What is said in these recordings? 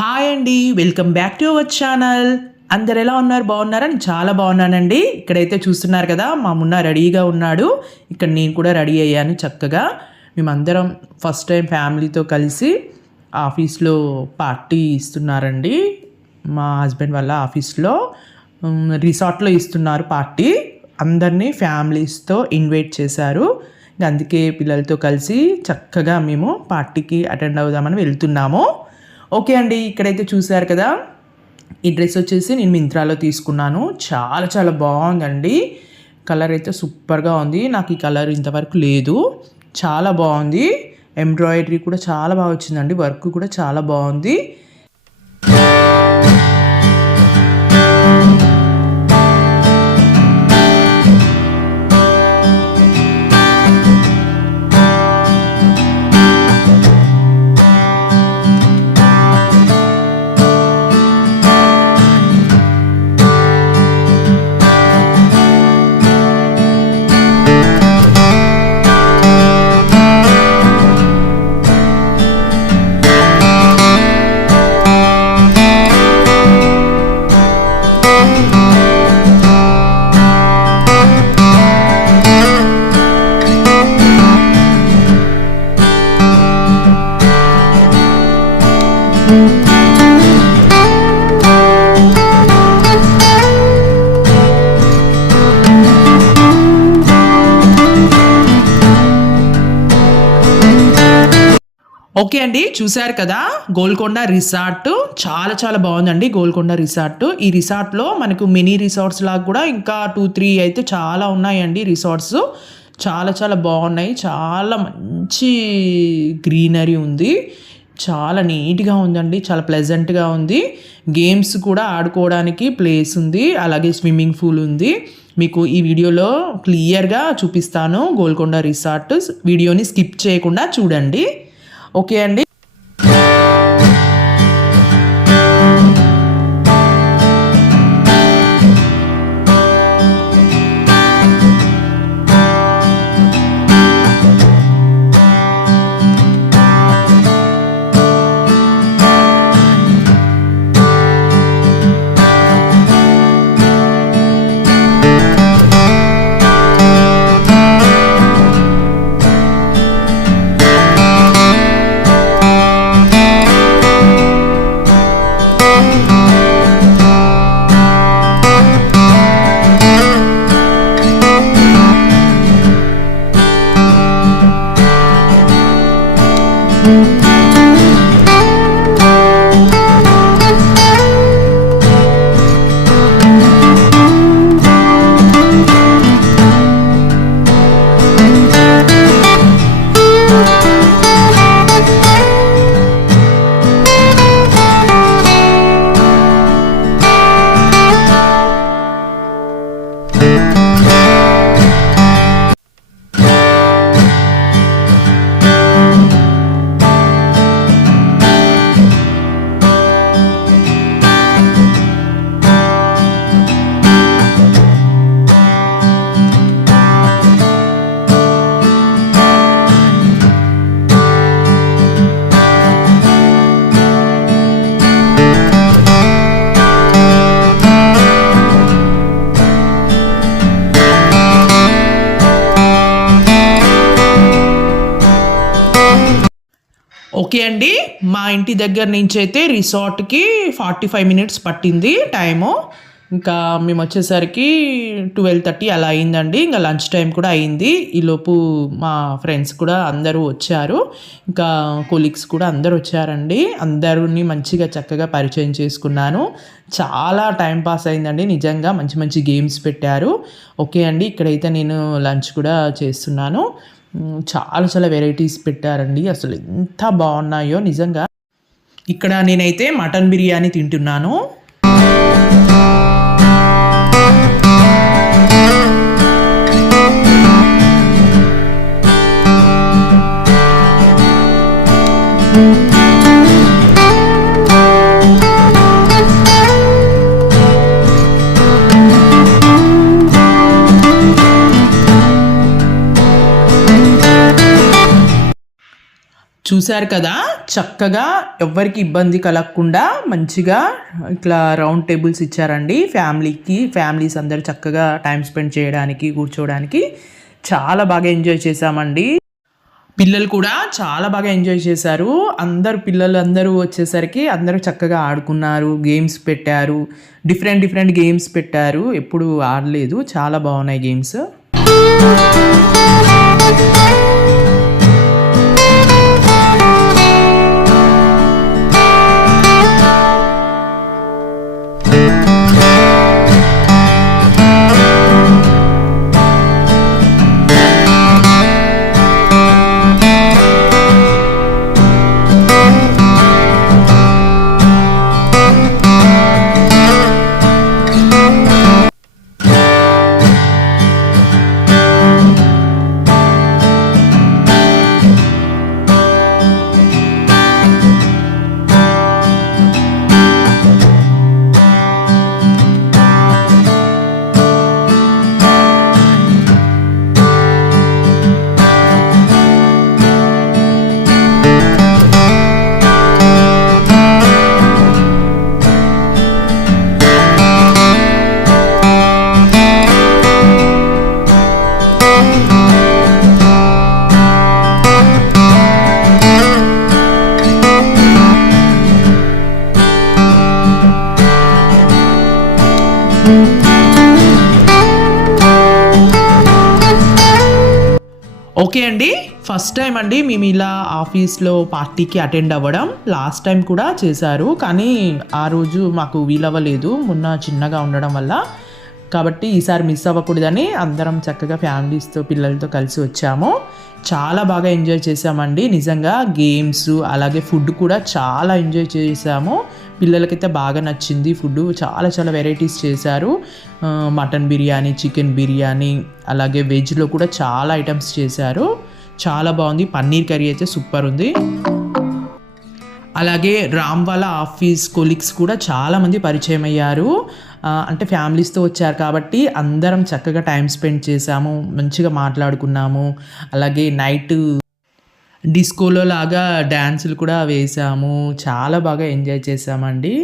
హాయ్ అండి, welcome back to our channel. అందరు ఎలా ఉన్నారు? బాగున్నారా? నేను చాలా బాగున్నానండి. ఇక్కడైతే చూస్తున్నారు కదా, మా మున్న రెడీగా ఉన్నాడు. ఇక్కడ నేను కూడా రెడీ అయ్యాను చక్కగా. మేమందరం ఫస్ట్ టైం ఫ్యామిలీతో కలిసి ఆఫీస్లో పార్టీ ఇస్తున్నారండి. మా హస్బెండ్ వాళ్ళ ఆఫీస్లో రిసార్ట్లో ఇస్తున్నారు పార్టీ. అందరినీ ఫ్యామిలీస్తో ఇన్వైట్ చేశారు. అందుకే పిల్లలతో కలిసి చక్కగా మేము పార్టీకి అటెండ్ అవుదామని వెళ్తున్నాము. ఓకే అండి, ఇక్కడైతే చూశారు కదా, ఈ డ్రెస్ వచ్చేసి నేను మింత్రాలో తీసుకున్నాను. చాలా చాలా బాగుందండి. కలర్ అయితే సూపర్గా ఉంది. నాకు ఈ కలర్ ఇంతవరకు లేదు. చాలా బాగుంది. ఎంబ్రాయిడరీ కూడా చాలా బాగా వచ్చిందండి. వర్క్ కూడా చాలా బాగుంది. ఓకే అండి, చూశారు కదా, గోల్కొండ రిసార్ట్ చాలా చాలా బాగుందండి. గోల్కొండ రిసార్ట్, ఈ రిసార్ట్లో మనకు మినీ రిసార్ట్స్ లాగా కూడా ఇంకా 2-3 అయితే చాలా ఉన్నాయండి. రిసార్ట్స్ చాలా చాలా బాగున్నాయి. చాలా మంచి గ్రీనరీ ఉంది. చాలా నీట్గా ఉందండి. చాలా ప్లెజెంట్గా ఉంది. గేమ్స్ కూడా ఆడుకోవడానికి ప్లేస్ ఉంది. అలాగే స్విమ్మింగ్ పూల్ ఉంది. మీకు ఈ వీడియోలో క్లియర్గా చూపిస్తాను గోల్కొండ రిసార్ట్. వీడియోని స్కిప్ చేయకుండా చూడండి. ఓకే అండి. ఓకే అండి, మా ఇంటి దగ్గర నుంచి అయితే రిసార్ట్కి 45 మినిట్స్ పట్టింది టైము. ఇంకా మేము వచ్చేసరికి 12:30 అలా అయిందండి. ఇంకా లంచ్ టైం కూడా అయింది. ఈలోపు మా ఫ్రెండ్స్ కూడా అందరూ వచ్చారు. ఇంకా కొలీగ్స్ కూడా అందరూ వచ్చారండి. అందరినీ మంచిగా చక్కగా పరిచయం చేసుకున్నాను. చాలా టైం పాస్ అయిందండి. నిజంగా మంచి మంచి గేమ్స్ పెట్టారు. ఓకే అండి, ఇక్కడైతే నేను లంచ్ కూడా చేస్తున్నాను. చాలా చాలా వెరైటీస్ పెట్టారండి. అసలు ఎంత బాగున్నాయో నిజంగా. ఇక్కడ నేనైతే మటన్ బిర్యానీ తింటున్నాను. చూశారు కదా, చక్కగా ఎవ్వరికి ఇబ్బంది కలగకుండా మంచిగా ఇట్లా రౌండ్ టేబుల్స్ ఇచ్చారండి. ఫ్యామిలీస్ అందరూ చక్కగా టైం స్పెండ్ చేయడానికి, కూర్చోవడానికి చాలా బాగా ఎంజాయ్ చేశామండి. పిల్లలు కూడా చాలా బాగా ఎంజాయ్ చేశారు. పిల్లలందరూ వచ్చేసరికి అందరూ చక్కగా ఆడుకున్నారు, గేమ్స్ పెట్టారు, డిఫరెంట్ గేమ్స్ పెట్టారు. ఎప్పుడు ఆడలేదు, చాలా బాగున్నాయి గేమ్స్. ఓకే అండి, ఫస్ట్ టైం అండి మేము ఇలా ఆఫీస్లో పార్టీకి అటెండ్ అవ్వడం. లాస్ట్ టైం కూడా చేశారు, కానీ ఆ రోజు మాకు వీలవ్వలేదు, మొన్న చిన్నగా ఉండడం వల్ల. కాబట్టి ఈసారి మిస్ అవ్వకూడదని అందరం చక్కగా ఫ్యామిలీస్తో, పిల్లలతో కలిసి వచ్చాము. చాలా బాగా ఎంజాయ్ చేసామండి. నిజంగా గేమ్స్ అలాగే ఫుడ్ కూడా చాలా ఎంజాయ్ చేసాము. పిల్లలకైతే బాగా నచ్చింది ఫుడ్. చాలా వెరైటీస్ చేశారు. మటన్ బిర్యానీ, చికెన్ బిర్యానీ, అలాగే వెజ్లో కూడా చాలా ఐటమ్స్ చేశారు. చాలా బాగుంది. పన్నీర్ కర్రీ అయితే సూపర్ ఉంది. అలాగే రామ్ వాళ్ళ ఆఫీస్ కొలీగ్స్ కూడా చాలామంది పరిచయం అయ్యారు. అంటే ఫ్యామిలీస్తో వచ్చారు కాబట్టి అందరం చక్కగా టైం స్పెండ్ చేసాము, మంచిగా మాట్లాడుకున్నాము. అలాగే నైట్ డిస్కోలో లాగా డ్యాన్సులు కూడా వేసాము. చాలా బాగా ఎంజాయ్ చేసామండి.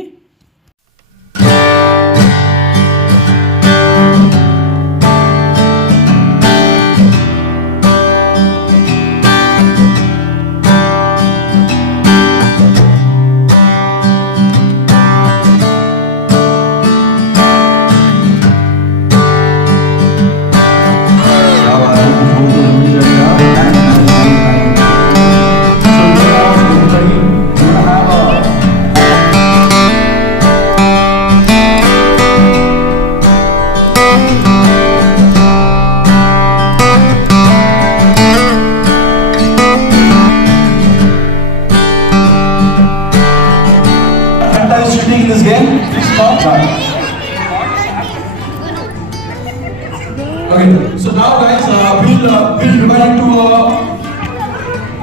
Okay, so now guys, we'll divide into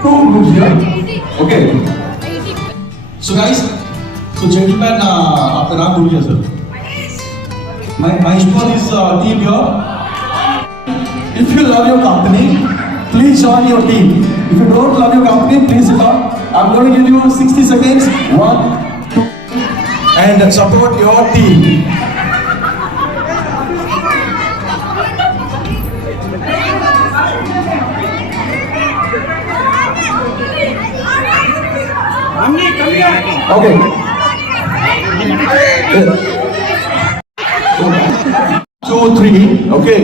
two groups here. Okay. So guys, gentlemen, after that group here, sir. My spot is team here. If you love your company, please join your team. If you don't love your company, please stop. I'm going to give you 60 seconds. 1, 2, and support your team. Okay. 2, 3. Okay.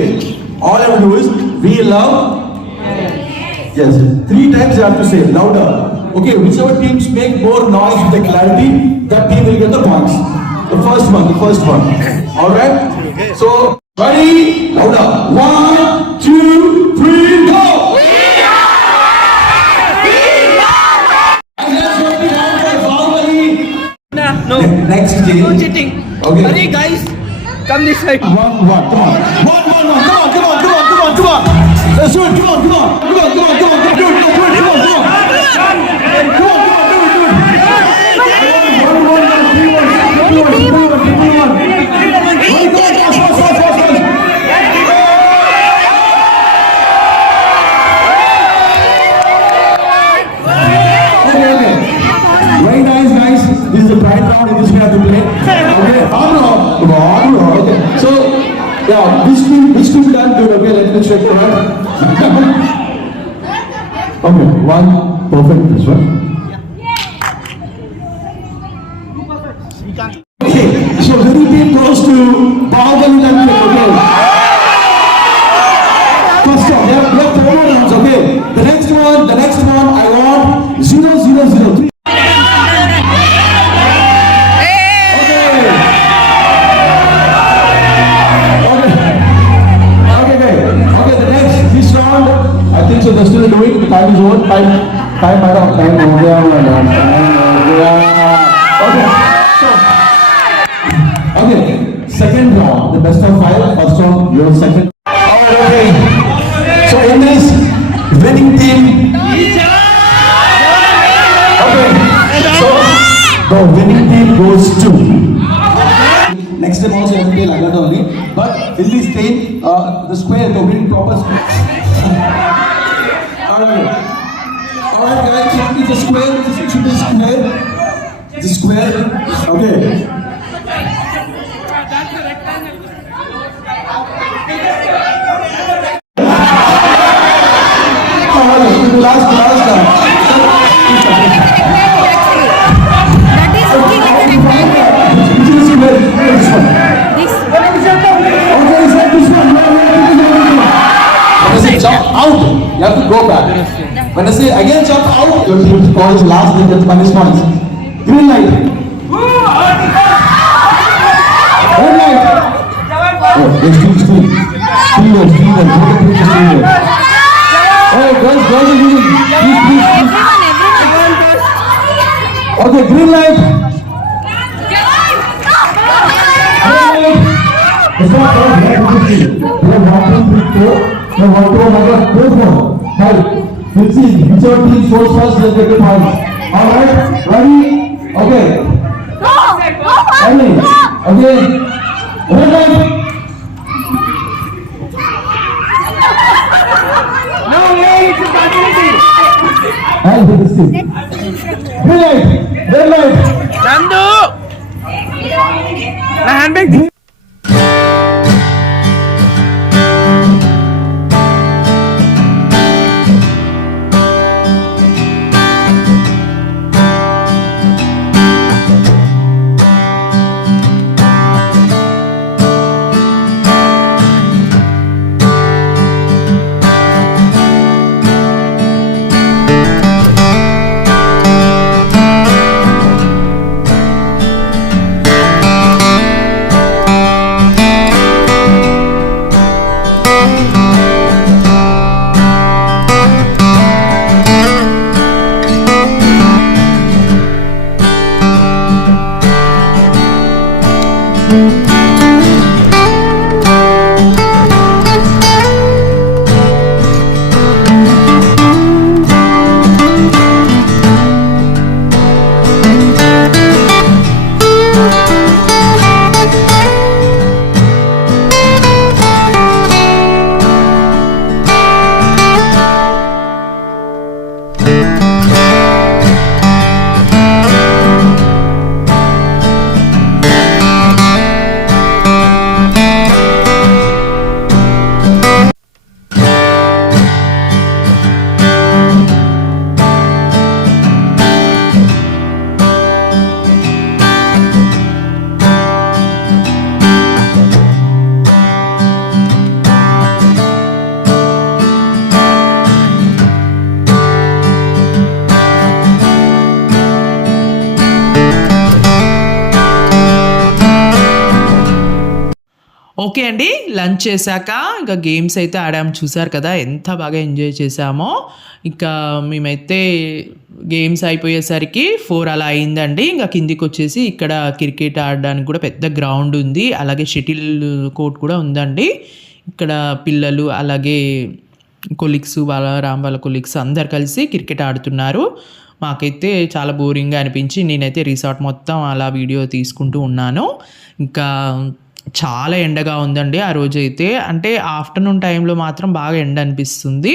All I have to do is we love. Yes. 3 times you have to say louder. Okay. Whichever teams make more noise with the clarity, that team will get the points. The first one. All right. So ready? Louder. 1, 2, 3, go. No. Next game. No cheating. Okay. Hurry guys, come this side. Come on. Come on. Let's do it. Come on. which screen done? Good. Okay, let me check that. Okay, one perfect. This one. Okay, so winning team goes to Bahubali and okay. First off, we have 4 rounds. Okay, the next one, I want 0-0-0-3. I think so. They're still doing. The time is over. Time over. Okay. So, okay. Second round, the best of 5. First round, your second. Okay. So in this winning team. Okay. So the winning team goes to. Next time also have to like that only. But in this team, the square, the winning proper square. Alright guys, should be the square, should be square. The square. Okay. Last. That is looking like a rectangle. Which is square? This one. This. Okay, is that this one? When I say jump out, you have to go back. When I say again jump out, your team scores last, they get minus points. Green light. Red light. Oh, there's still. Oh, girls are using. Please. Everyone. Okay, green light. It's not all right. We are walking with 4. We are walking another 4. 5. Let's see whichever team scores first, they get the points. Alright, ready? Okay. Ready? Okay. Red light. No way, it's a possibility. And this is green light. Red light. Nandu! My handbag. Okay అండి, లంచ్ చేశాక ఇంకా గేమ్స్ అయితే ఆడాము. చూసారు కదా ఎంత బాగా ఎంజాయ్ చేసామో. ఇంకా మేమైతే గేమ్స్ అయిపోయేసరికి 4 అలా అయిందండి. ఇంకా కిందికి వచ్చేసి ఇక్కడ క్రికెట్ ఆడడానికి కూడా పెద్ద గ్రౌండ్ ఉంది, అలాగే షటిల్ కోర్ట్ కూడా ఉందండి. ఇక్కడ పిల్లలు అలాగే కొలీగ్స్ వాళ్ళ కొలీగ్స్ అందరు కలిసి క్రికెట్ ఆడుతున్నారు. మాకైతే చాలా బోరింగ్గా అనిపించి నేనైతే రిసార్ట్ మొత్తం అలా వీడియో తీసుకుంటూ ఉన్నాను. ఇంకా చాలా ఎండగా ఉందండి ఆ రోజైతే. అంటే ఆఫ్టర్నూన్ టైంలో మాత్రం బాగా ఎండ అనిపిస్తుంది,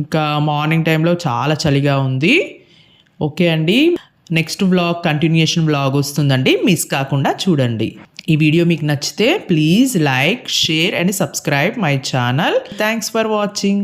ఇంకా మార్నింగ్ టైంలో చాలా చలిగా ఉంది. ఓకే అండి, నెక్స్ట్ వ్లాగ్ కంటిన్యూషన్ వ్లాగ్ వస్తుందండి, మిస్ కాకుండా చూడండి. ఈ వీడియో మీకు నచ్చితే please like, share and subscribe my channel. Thanks for watching.